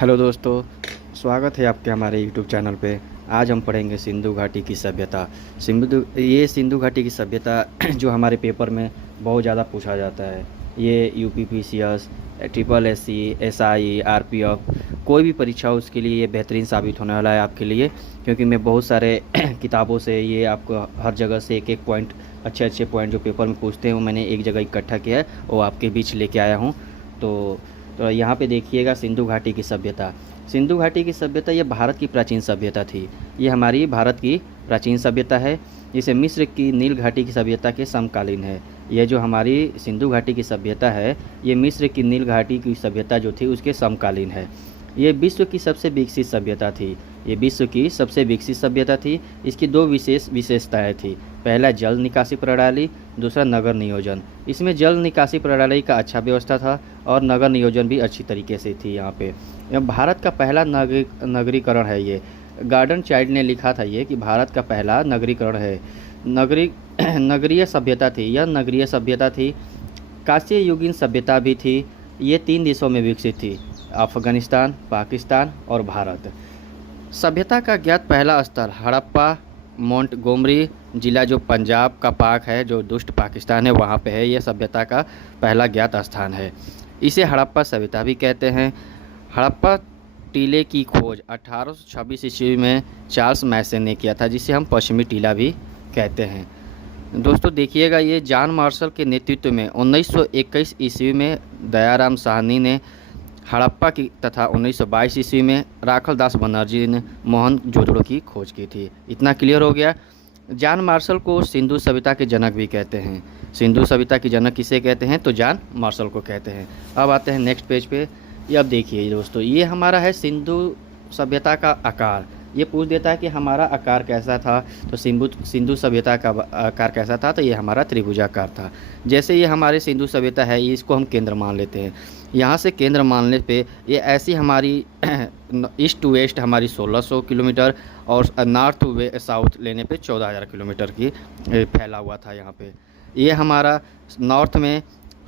Hello दोस्तों, स्वागत है आपके हमारे यूट्यूब चैनल पे। आज हम पढ़ेंगे सिंधु घाटी की सभ्यता। सिंधु घाटी की सभ्यता जो हमारे पेपर में बहुत ज़्यादा पूछा जाता है। ये UPPCS, triple SC, SI, RPF, कोई भी परीक्षा हो उसके लिए ये बेहतरीन साबित होने वाला है आपके लिए, क्योंकि मैं बहुत सारे किताबों से ये आपको हर जगह से एक एक पॉइंट, अच्छे अच्छे पॉइंट जो पेपर में पूछते हैं वो मैंने एक जगह इकट्ठा किया है, वो आपके बीच लेके आया हूँ। तो यहाँ पे देखिएगा सिंधु घाटी की सभ्यता। सिंधु घाटी की सभ्यता ये भारत की प्राचीन सभ्यता थी। ये हमारी भारत की प्राचीन सभ्यता है। इसे मिस्र की नील घाटी की सभ्यता के समकालीन है। यह जो हमारी सिंधु घाटी की सभ्यता है ये मिस्र की नील घाटी की सभ्यता जो थी उसके समकालीन है। ये विश्व की सबसे विकसित सभ्यता थी। ये विश्व की सबसे विकसित सभ्यता थी। इसकी दो विशेषताएं थी। पहला जल निकासी प्रणाली, दूसरा नगर नियोजन। इसमें जल निकासी प्रणाली का अच्छा व्यवस्था था और नगर नियोजन भी अच्छी तरीके से थी। यहाँ पे यह भारत का पहला नगरीकरण है। ये गार्डन चाइल्ड ने लिखा था ये कि भारत का पहला नगरीकरण है। नगरीय सभ्यता थी। यह नगरीय सभ्यता थी। कांस्य युगीन सभ्यता भी थी। ये 3 देशों में विकसित थी, अफगानिस्तान, पाकिस्तान और भारत। सभ्यता का ज्ञात पहला स्थल हड़प्पा, मोंटगोमरी जिला जो पंजाब का पाक है, जो दुष्ट पाकिस्तान है, वहाँ पे है। ये सभ्यता का पहला ज्ञात स्थान है। इसे हड़प्पा सभ्यता भी कहते हैं। हड़प्पा टीले की खोज 1826 ईस्वी में चार्ल्स मैसन ने किया था, जिसे हम पश्चिमी टीला भी कहते हैं। दोस्तों देखिएगा, ये जॉन मार्शल के नेतृत्व में 1921 ईस्वी में दयाराम साहनी ने हड़प्पा की तथा 1922 ईस्वी में राखल दास बनर्जी ने मोहनजोदड़ो की खोज की थी। इतना क्लियर हो गया। जॉन मार्शल को सिंधु सभ्यता के जनक भी कहते हैं। सिंधु सभ्यता के जनक किसे कहते हैं? तो जॉन मार्शल को कहते हैं। अब आते हैं नेक्स्ट पेज पे। ये अब देखिए दोस्तों, ये हमारा है सिंधु सभ्यता का आकार। ये पूछ देता है कि हमारा आकार कैसा था, तो सिंधु सभ्यता का आकार कैसा था? तो ये हमारा त्रिभुजाकार था। जैसे ये हमारे सिंधु सभ्यता है, ये इसको हम केंद्र मान लेते हैं। यहाँ से केंद्र मानने पे ये ऐसी हमारी ईस्ट टू वेस्ट हमारी 1600 किलोमीटर और नॉर्थ वे साउथ लेने पे 14,000 किलोमीटर की फैला हुआ था। यहाँ पे ये हमारा नॉर्थ में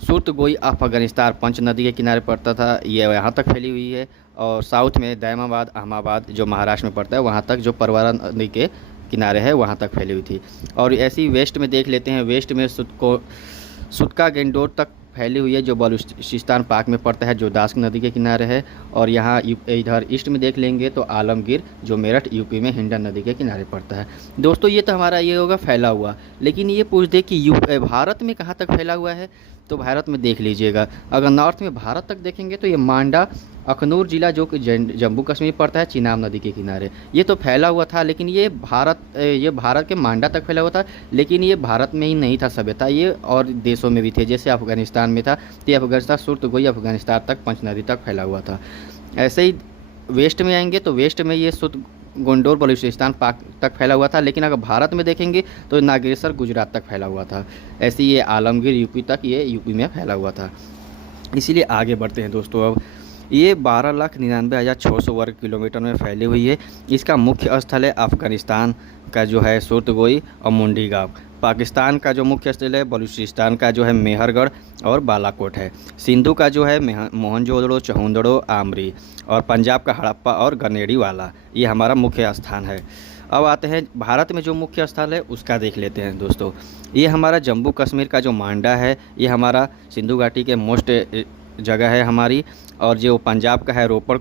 सुरतगोई अफगानिस्तान पंच नदी के किनारे पड़ता था, ये यहाँ तक फैली हुई है। और साउथ में दैमाबाद अहमदाबाद जो महाराष्ट्र में पड़ता है, वहाँ तक जो परवरा नदी के किनारे है वहाँ तक फैली हुई थी। और ऐसी वेस्ट में देख लेते हैं, वेस्ट में सुतका गेंडोर तक फैली हुई है, जो बलूचिस्तान पाक में पड़ता है, जो दास्क नदी के किनारे है। और यहाँ इधर ईस्ट में देख लेंगे तो आलमगीर जो मेरठ यूपी में हिंडन नदी के किनारे पड़ता है। दोस्तों ये तो हमारा ये होगा फैला हुआ। लेकिन ये पूछ दे कि भारत में कहाँ तक फैला हुआ है, तो भारत में देख लीजिएगा। अगर नॉर्थ में भारत तक देखेंगे तो ये मांडा अखनूर जिला जो कि जम्मू कश्मीर पड़ता है, चिनाब नदी के किनारे, ये तो फैला हुआ था। लेकिन ये भारत के मांडा तक फैला हुआ था। लेकिन ये भारत में ही नहीं था सभ्यता, ये और देशों में भी थे। जैसे अफगानिस्तान में था, तो ये अफगानिस्तान सुरतगोई अफगानिस्तान तक पंच नदी तक फैला हुआ था। ऐसे ही वेस्ट में आएंगे तो वेस्ट में ये गोंडोर बलूचिस्तान पाक तक फैला हुआ था। लेकिन अगर भारत में देखेंगे तो नागेश्वर गुजरात तक फैला हुआ था। ऐसे ये आलमगीर यूपी तक, ये यूपी में फैला हुआ था। इसीलिए आगे बढ़ते हैं दोस्तों। अब ये 12,99,600 वर्ग किलोमीटर में फैली हुई है। इसका मुख्य स्थल है अफ़गानिस्तान का जो है सुरतगोई और मुंडी गाँव। पाकिस्तान का जो मुख्य स्थल है बलूचिस्तान का जो है मेहरगढ़ और बालाकोट है। सिंधु का जो है मोहनजोदड़ो, चहुंदड़ो, आमरी। और पंजाब का हड़प्पा और गनेड़ी वाला, ये हमारा मुख्य स्थान है। अब आते हैं भारत में जो मुख्य स्थल है उसका देख लेते हैं दोस्तों। ये हमारा जम्मू कश्मीर का जो मांडा है, ये हमारा सिंधु घाटी के मोस्ट जगह है हमारी। और जो पंजाब का है रोपड़,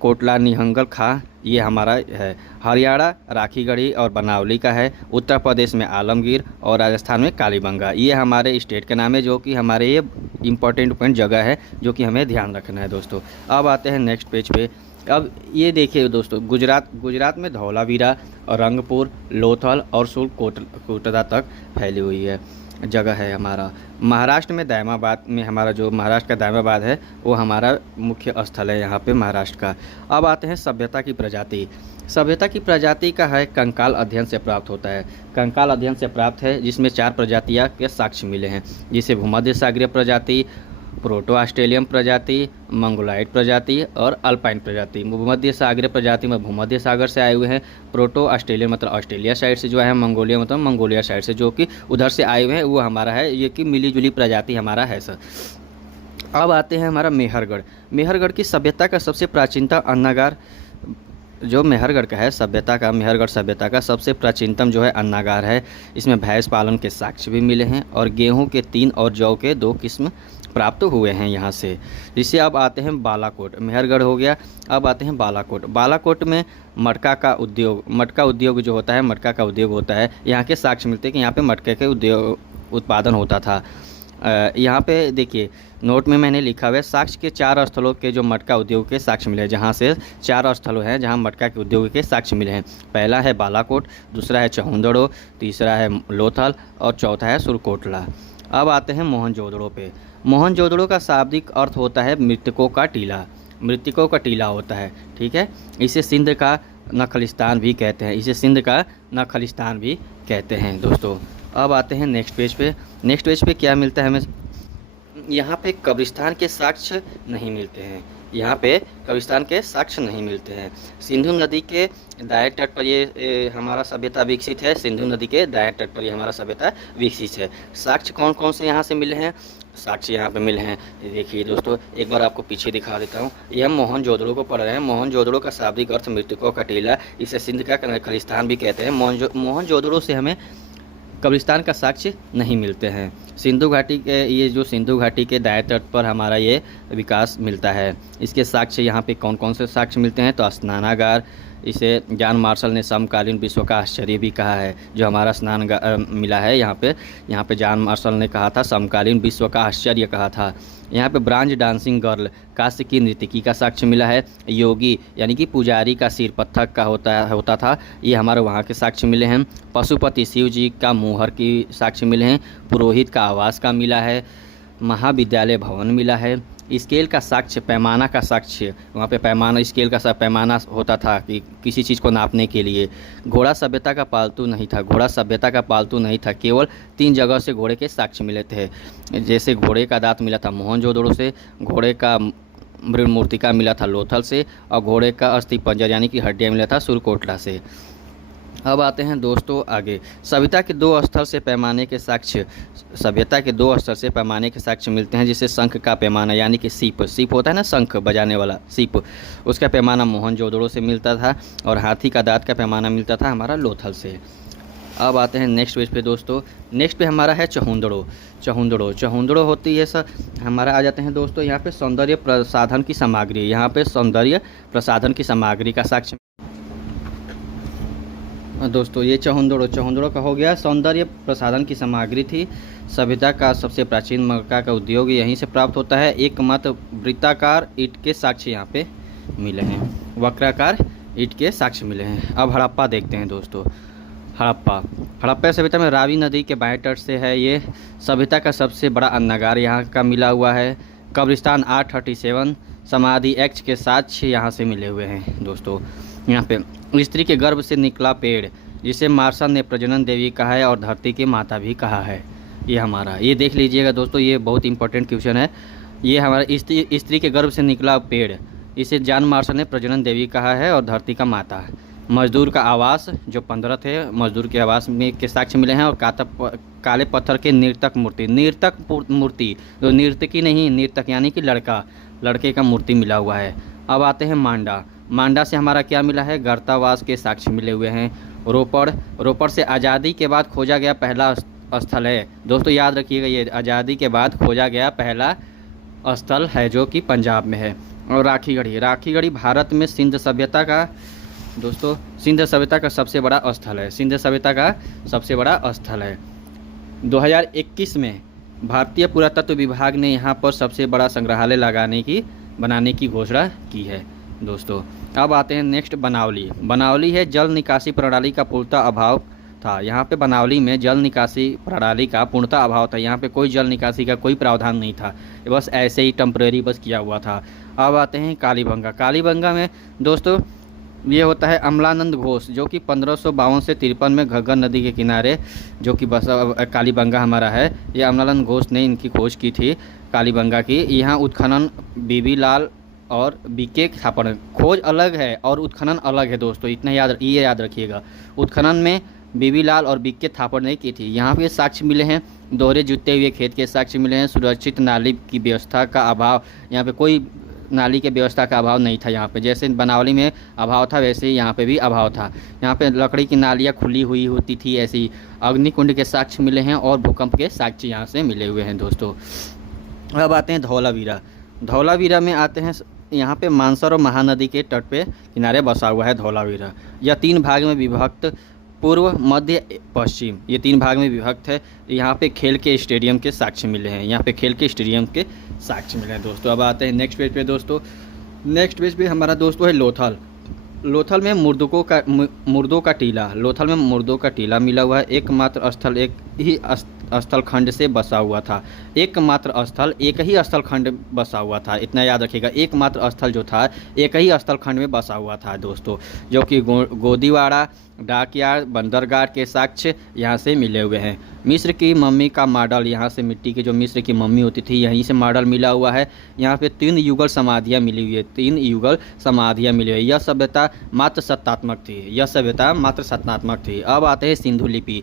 कोटला, निहंगल खां, ये हमारा है। हरियाणा राखीगढ़ी और बनावली का है। उत्तर प्रदेश में आलमगीर और राजस्थान में कालीबंगा, ये हमारे स्टेट के नाम है, जो कि हमारे ये इंपॉर्टेंट पॉइंट जगह है जो कि हमें ध्यान रखना है दोस्तों। अब आते हैं नेक्स्ट पेज पे। अब ये देखिए दोस्तों, गुजरात में धौलावीरा और रंगपुर, लोथल और सुरकोटदा तक फैली हुई है जगह है हमारा। महाराष्ट्र में दैमाबाद में हमारा जो महाराष्ट्र का दैमाबाद है वो हमारा मुख्य स्थल है यहाँ पे महाराष्ट्र का। अब आते हैं सभ्यता की प्रजाति। सभ्यता की प्रजाति का है कंकाल अध्ययन से प्राप्त होता है। कंकाल अध्ययन से प्राप्त है, जिसमें 4 प्रजातियाँ के साक्ष्य मिले हैं, जिसे भूमध्य सागरीय प्रजाति, प्रोटो ऑस्ट्रेलियन प्रजाति, मंगोलाइड प्रजाति और अल्पाइन प्रजाति। भूमध्य सागरीय प्रजाति में भूमध्य सागर से आए हुए हैं। प्रोटो ऑस्ट्रेलियन मतलब ऑस्ट्रेलिया साइड से जो है, मंगोलिया मतलब मंगोलिया साइड से जो कि उधर से आए हुए हैं, वो हमारा है ये कि मिली जुली प्रजाति हमारा है सर। अब आते हैं हमारा मेहरगढ़। मेहरगढ़ की सभ्यता का सबसे प्राचीनतम अन्नागार जो मेहरगढ़ का है, सभ्यता का, मेहरगढ़ सभ्यता का सबसे प्राचीनतम जो है अन्नागार है। इसमें भैंस पालन के साक्ष्य भी मिले हैं और गेहूं के 3 और जौ के 2 किस्म प्राप्त हुए हैं यहाँ से। जिससे अब आते हैं बालाकोट। मेहरगढ़ हो गया, अब आते हैं बालाकोट। बालाकोट में मटका उद्योग जो होता है, मटका का उद्योग होता है। यहाँ के साक्ष्य मिलते हैं कि यहाँ पे मटके के उद्योग उत्पादन होता था। यहाँ पे देखिए नोट में मैंने लिखा हुआ है साक्ष्य के 4 स्थलों के जो मटका उद्योग के साक्ष्य मिले हैं, जहाँ से 4 स्थलों हैं जहाँ मटका के उद्योग के साक्ष्य मिले हैं। पहला है बालाकोट, दूसरा है चहुंदड़ो, तीसरा है लोथल और चौथा है सुरकोटला। अब आते हैं मोहनजोदड़ो पे। मोहनजोदड़ो का शाब्दिक अर्थ होता है मृतकों का टीला। मृतकों का टीला होता है, ठीक है। इसे सिंध का नखलिस्तान भी कहते हैं, इसे सिंध का नखलिस्तान भी कहते हैं दोस्तों। अब आते हैं नेक्स्ट पेज पे। नेक्स्ट पेज पे क्या मिलता है हमें, यहाँ पे कब्रिस्तान के साक्ष्य नहीं मिलते हैं। यहाँ पे कब्रिस्तान के साक्ष्य नहीं मिलते हैं। सिंधु नदी के दाएं तट पर ये हमारा सभ्यता विकसित है। सिंधु नदी के दाएं तट पर ये हमारा सभ्यता विकसित है। साक्ष्य कौन कौन से यहाँ से मिले हैं, साक्ष्य यहाँ पे मिले हैं। देखिए दोस्तों, एक बार आपको पीछे दिखा देता हूँ। ये हम मोहनजोदड़ो को पढ़ रहे हैं। मोहनजोदड़ो का शाब्दिक अर्थ मृतकों का टीला, इसे सिंध का खलिस्तान भी कहते हैं। मोहनजोदड़ो से हमें कब्रिस्तान का साक्ष्य नहीं मिलते हैं। सिंधु घाटी के, ये जो सिंधु घाटी के दाएं तट पर हमारा ये विकास मिलता है। इसके साक्ष्य यहाँ पे कौन कौन से साक्ष्य मिलते हैं, तो स्नानागार, इसे जॉन मार्शल ने समकालीन विश्व का आश्चर्य भी कहा है। जो हमारा स्नान मिला है यहाँ पे जॉन मार्शल ने कहा था समकालीन विश्व का आश्चर्य कहा था। यहाँ पे ब्रांज डांसिंग गर्ल, काशी की नर्तकी का साक्ष्य मिला है। योगी यानी कि पुजारी का सिर पत्थर का होता था, ये हमारे वहाँ के साक्ष्य मिले हैं। पशुपति शिव जी का मुहर की साक्ष्य मिले हैं। पुरोहित का आवास का मिला है। महाविद्यालय भवन मिला है। स्केल का साक्ष्य, पैमाना का साक्ष्य, वहाँ पे पैमाना, स्केल का पैमाना होता था कि किसी चीज़ को नापने के लिए। घोड़ा सभ्यता का पालतू नहीं था, घोड़ा सभ्यता का पालतू नहीं था। केवल 3 जगह से घोड़े के साक्ष्य मिले थे। जैसे घोड़े का दांत मिला था मोहनजोदड़ो से, घोड़े का मृण मूर्तिका मिला था लोथल से, और घोड़े का अस्थि पंजर यानी कि हड्डियाँ मिला था सुरकोटला से। अब आते हैं दोस्तों आगे। सभ्यता के 2 स्थल से पैमाने के साक्ष्य, सभ्यता के 2 स्तर से पैमाने के साक्ष्य मिलते हैं। जिसे शंख का पैमाना यानी कि सीप होता है ना, शंख बजाने वाला सीप, उसका पैमाना मोहनजोदड़ो से मिलता था। और हाथी का दांत का पैमाना मिलता था हमारा लोथल से। अब आते हैं नेक्स्ट पेज पे दोस्तों। नेक्स्ट पे हमारा है चहुंदड़ो होती है सर हमारा। आ जाते हैं दोस्तों यहाँ पे सौंदर्य प्रसाधन की सामग्री, यहाँ पे सौंदर्य प्रसाधन की सामग्री का साक्ष्य दोस्तों। ये चहुंदड़ो का हो गया, सौंदर्य प्रसाधन की सामग्री थी। सभ्यता का सबसे प्राचीन मटका का उद्योग यहीं से प्राप्त होता है। एकमात्र वृत्ताकार ईंट के साक्ष्य यहाँ पे मिले हैं, वक्राकार ईंट के साक्ष्य मिले हैं। अब हड़प्पा देखते हैं दोस्तों। हड़प्पा सभ्यता में रावी नदी के बाएं तट से है। ये सभ्यता का सबसे बड़ा अन्नागार यहाँ का मिला हुआ है। कब्रिस्तान 837 समाधि एक्स के साक्ष्य यहाँ से मिले हुए हैं दोस्तों। यहाँ पे स्त्री के गर्भ से निकला पेड़, जिसे मार्शल ने प्रजनन देवी कहा है और धरती की माता भी कहा है। ये हमारा, ये देख लीजिएगा दोस्तों, ये बहुत इंपॉर्टेंट क्वेश्चन है। ये हमारा स्त्री के गर्भ से निकला पेड़, इसे जॉन मार्शल ने प्रजनन देवी कहा है और धरती का माता। मजदूर का आवास जो 15 थे, मजदूर के आवास में के साक्ष्य मिले हैं। और काले पत्थर के नर्तक मूर्ति जो नर्तकी नहीं, नर्तक यानी कि लड़के का मूर्ति मिला हुआ है। अब आते हैं मांडा से हमारा क्या मिला है, गर्तावास के साक्ष्य मिले हुए हैं। रोपड़ से आज़ादी के बाद खोजा गया पहला स्थल है दोस्तों, याद रखिएगा, ये आज़ादी के बाद खोजा गया पहला स्थल है जो कि पंजाब में है। और राखीगढ़ी भारत में सिंध सभ्यता का दोस्तों, सिंध सभ्यता का सबसे बड़ा स्थल है। सिंध सभ्यता का सबसे बड़ा स्थल है। 2021 में भारतीय पुरातत्व विभाग ने यहाँ पर सबसे बड़ा संग्रहालय बनाने की घोषणा की है दोस्तों। अब आते हैं नेक्स्ट बनावली है जल निकासी प्रणाली का पूर्णतः अभाव था। यहाँ पे बनावली में जल निकासी प्रणाली का पूर्णतः अभाव था। यहाँ पे कोई जल निकासी का कोई प्रावधान नहीं था, बस ऐसे ही टेम्परेरी बस किया हुआ था। अब आते हैं कालीबंगा में दोस्तों, ये होता है अमलानंद घोष, जो कि 1552 से 53 में घग्गर नदी के किनारे जो कि बस कालीबंगा हमारा है, ये अमलानंद घोष ने इनकी खोज की थी कालीबंगा की। यहाँ उत्खनन बीबी लाल और बीके स्थापन, खोज अलग है और उत्खनन अलग है दोस्तों, इतना याद रखिएगा। उत्खनन में बीबी लाल और बिक्के थापड़ ने की थी। यहाँ पे साक्ष्य मिले हैं दोहरे जुते हुए खेत के साक्ष्य मिले हैं। सुरक्षित नाली की व्यवस्था का अभाव, यहाँ पे कोई नाली के व्यवस्था का अभाव नहीं था। यहाँ पे जैसे बनावली में अभाव था वैसे ही यहाँ पे भी अभाव था। यहाँ पे लकड़ी की नालियाँ खुली हुई होती थी ऐसी। अग्निकुंड के साक्ष्य मिले हैं और भूकंप के साक्ष्य यहाँ से मिले हुए हैं दोस्तों। अब आते हैं धौलावीरा। धौलावीरा में आते हैं, यहाँ पे मानसर और महानदी के तट पे किनारे बसा हुआ है धौलावीरा। यह 3 भाग में विभक्त, पूर्व मध्य पश्चिम, ये 3 भाग में विभक्त है। यहाँ पे खेल के स्टेडियम के साक्ष्य मिले हैं, यहाँ पे खेल के स्टेडियम के साक्ष्य मिले हैं दोस्तों। अब आते हैं नेक्स्ट पेज पे दोस्तों। नेक्स्ट पेज पे हमारा दोस्तों है लोथल। लोथल में मुर्दों का टीला, लोथल में मुर्दों का टीला मिला हुआ है। एकमात्र स्थल एक ही स्थल खंड से बसा हुआ था। एकमात्र स्थल एक ही स्थल खंड बसा हुआ था, इतना याद रखिएगा। एकमात्र स्थल जो था एक ही स्थल खंड में बसा हुआ था दोस्तों, जो कि गोदीवाड़ा, डाकयार्ड, बंदरगाह के साक्ष्य यहाँ से मिले हुए हैं। मिस्र की मम्मी का मॉडल, यहाँ से मिट्टी की जो मिस्र की मम्मी होती थी यहीं से मॉडल मिला हुआ है। यहाँ पे 3 युगल समाधियाँ मिली हुई है, 3 युगल समाधियाँ मिली हुई है। यह सभ्यता मात्र सत्तात्मक थी, यह सभ्यता मात्र सत्तात्मक थी। अब आते हैं सिंधु लिपि।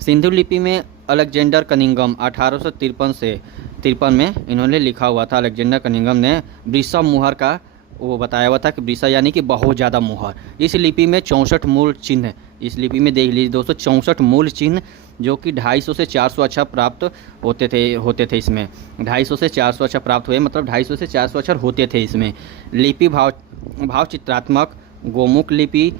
सिंधु लिपि में अलेक्जेंडर कनिंघम 1853 से 53 में इन्होंने लिखा हुआ था। अलेक्जेंडर कनिंघम ने वृषभ मुहर का वो बताया हुआ था कि वृषभ यानी कि बहुत ज़्यादा मुहर। इस लिपि में 64 मूल चिन्ह, इस लिपि में देख लीजिए दोस्तों 64 मूल चिन्ह, जो कि 250 से 400 अक्षर प्राप्त होते थे इसमें। 250 से 400 अक्षर प्राप्त हुए, मतलब 250 से 400 अक्षर होते थे इसमें। लिपि भाव चित्रात्मक, गोमुख लिपि,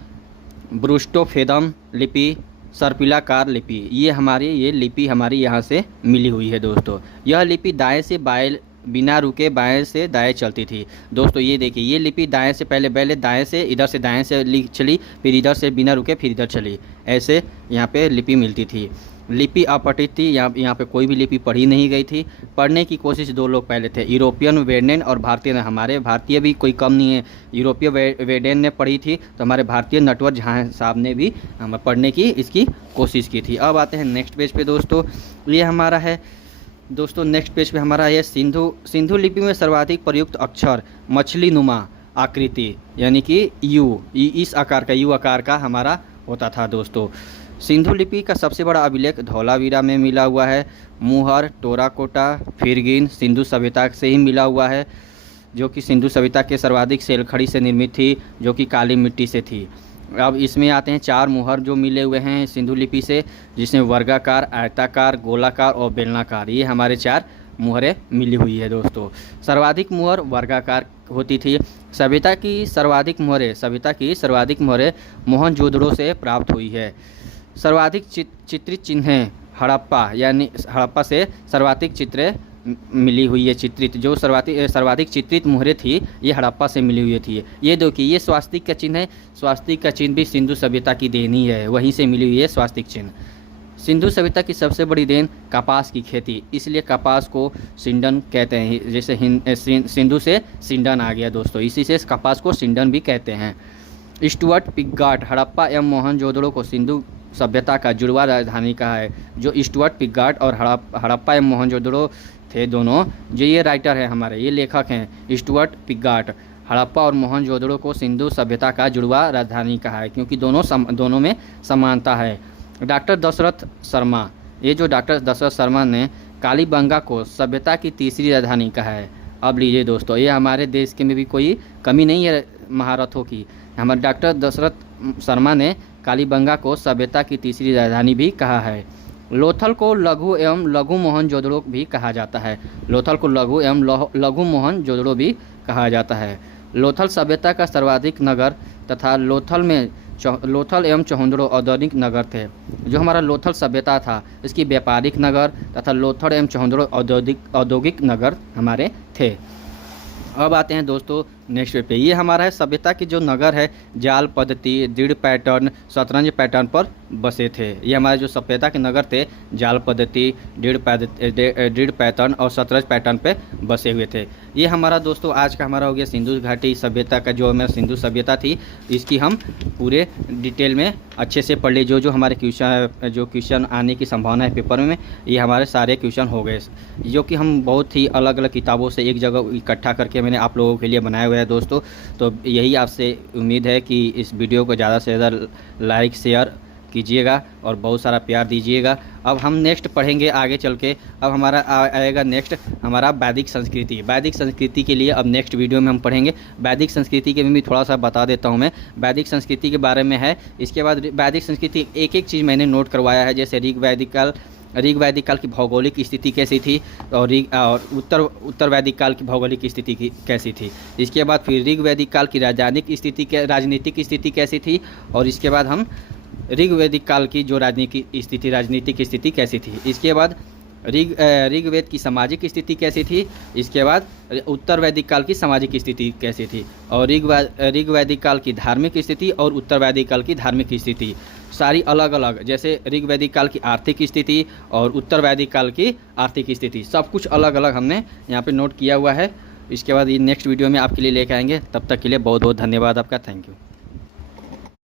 ब्रुस्टोफेदम लिपि, सर्पिलाकार लिपि, ये लिपि हमारी यहाँ से मिली हुई है दोस्तों। यह लिपि दाएं से बाएं बिना रुके बाएं से दाएं चलती थी दोस्तों। ये देखिए, ये लिपि दाएं से पहले दाएं से इधर से दाएं से चली, फिर इधर से बिना रुके फिर इधर चली, ऐसे यहाँ पे लिपि मिलती थी। लिपि अपठित थी, यहाँ पे कोई भी लिपि पढ़ी नहीं गई थी। पढ़ने की कोशिश 2 लोग पहले थे, यूरोपियन वेडेन और भारतीय ने। हमारे भारतीय भी कोई कम नहीं है, यूरोपीय वेडेन ने पढ़ी थी, तो हमारे भारतीय नटवर झा साहब ने भी हम पढ़ने की इसकी कोशिश की थी। अब आते हैं नेक्स्ट पेज पे दोस्तों। ये हमारा है दोस्तों, नेक्स्ट पेज पे हमारा ये सिंधु लिपि में सर्वाधिक प्रयुक्त अक्षर मछली नुमा आकृति, यानी कि यू, इस आकार का, यू आकार का हमारा होता था दोस्तों। सिंधु लिपि का सबसे बड़ा अभिलेख धौलावीरा में मिला हुआ है। मुहर, टोराकोटा, फिरगिन सिंधु सभ्यता से ही मिला हुआ है, जो कि सिंधु सभ्यता के सर्वाधिक सेलखड़ी से निर्मित थी, जो कि काली मिट्टी से थी। अब इसमें आते हैं 4 मुहर जो मिले हुए हैं सिंधु लिपि से, जिसमें वर्गाकार, आयताकार, गोलाकार और बेलनाकार, ये हमारे 4 मुहरें मिली हुई है दोस्तों। सर्वाधिक मुहर वर्गाकार होती थी। सभ्यता की सर्वाधिक मुहरें मोहनजोदड़ो से प्राप्त हुई है। सर्वाधिक चित्रित चिन्हें हड़प्पा से सर्वाधिक चित्रें मिली हुई है। चित्रित जो सर्वाधिक चित्रित मुहरें थी ये हड़प्पा से मिली हुई थी। ये देखिए, ये स्वास्तिक का चिन्ह है, स्वास्तिक का चिन्ह भी सिंधु सभ्यता की देन ही है, वहीं से मिली हुई है स्वास्तिक चिन्ह। सिंधु सभ्यता की सबसे बड़ी देन कपास की खेती, इसलिए कपास को सिंडन कहते हैं। जैसे सिंधु से सिंडन आ गया दोस्तों, इसी से कपास को सिंडन भी कहते हैं। स्टुअर्ट पिग्गाट हड़प्पा एवं मोहनजोदड़ो को सिंधु सभ्यता का जुड़वा राजधानी कहा है। जो स्टुअर्ट पिग्गाट और हड़प्पा एवं मोहनजोदड़ो थे दोनों, जो ये राइटर है हमारे, ये लेखक हैं स्टुअर्ट पिग्गाट, हड़प्पा और मोहनजोदड़ो को सिंधु सभ्यता का जुड़वा राजधानी कहा है, क्योंकि दोनों में समानता है। डॉक्टर दशरथ शर्मा, ये जो डॉक्टर दशरथ शर्मा ने कालीबंगा को सभ्यता की तीसरी राजधानी कहा है। अब लीजिए दोस्तों, ये हमारे देश के में भी कोई कमी नहीं है महारथों की। हमारे डॉक्टर दशरथ शर्मा ने कालीबंगा को सभ्यता की तीसरी राजधानी भी कहा है। लोथल को लघु एवं लघु मोहनजोदड़ो भी कहा जाता है। लोथल को लघु एवं लघु मोहनजोदड़ो भी कहा जाता है। लोथल सभ्यता का सर्वाधिक नगर तथा लोथल एवं चौहंदड़ो औद्योगिक नगर थे। जो हमारा लोथल सभ्यता था इसकी व्यापारिक नगर तथा लोथल एवं चौहंदड़ो औद्योगिक नगर हमारे थे। अब आते हैं दोस्तों नेक्स्ट पे, ये हमारा है सभ्यता की जो नगर है जाल पद्धति, दृढ़ पैटर्न, शतरंज पैटर्न पर बसे थे। ये हमारे जो सभ्यता के नगर थे जाल पद्धति, दृढ़ पैटर्न और शतरंज पैटर्न पे बसे हुए थे। ये हमारा दोस्तों आज का हमारा हो गया सिंधु घाटी सभ्यता का, जो हमारा सिंधु सभ्यता थी इसकी हम पूरे डिटेल में अच्छे से पढ़ ली। जो हमारे क्वेश्चन आने की संभावना है पेपर में, ये हमारे सारे क्वेश्चन हो गए, जो कि हम बहुत ही अलग अलग किताबों से एक जगह इकट्ठा करके मैंने आप लोगों के लिए बनाया हुआ है दोस्तों। तो यही आपसे उम्मीद है कि इस वीडियो को ज़्यादा से ज़्यादा लाइक शेयर कीजिएगा और बहुत सारा प्यार दीजिएगा। अब हम नेक्स्ट पढ़ेंगे आगे चल के। अब हमारा आएगा नेक्स्ट हमारा वैदिक संस्कृति। वैदिक संस्कृति के लिए अब नेक्स्ट वीडियो में हम पढ़ेंगे। वैदिक संस्कृति के में भी थोड़ा सा बता देता हूँ मैं, वैदिक संस्कृति के बारे में है। इसके बाद वैदिक संस्कृति एक एक चीज़ मैंने नोट करवाया है, जैसे ऋग वैदिक काल की भौगोलिक स्थिति कैसी थी और उत्तर वैदिक काल की भौगोलिक स्थिति कैसी थी। इसके बाद फिर ऋग वैदिक काल की राजनीतिक स्थिति कैसी थी, और इसके बाद हम ऋग वैदिक काल की जो राजनीतिक स्थिति कैसी थी। इसके बाद ऋग्वेद की सामाजिक स्थिति कैसी थी। इसके बाद उत्तर वैदिक काल की सामाजिक स्थिति कैसी थी, और ऋग वैदिक काल की धार्मिक स्थिति और उत्तर वैदिक काल की धार्मिक स्थिति सारी अलग अलग, जैसे ऋग वैदिक काल की आर्थिक स्थिति और उत्तर वैदिक काल की आर्थिक स्थिति, सब कुछ अलग अलग हमने यहाँ पे नोट किया हुआ है। इसके बाद ये नेक्स्ट वीडियो में आपके लिए लेके आएंगे। तब तक के लिए बहुत बहुत धन्यवाद आपका। Thank you.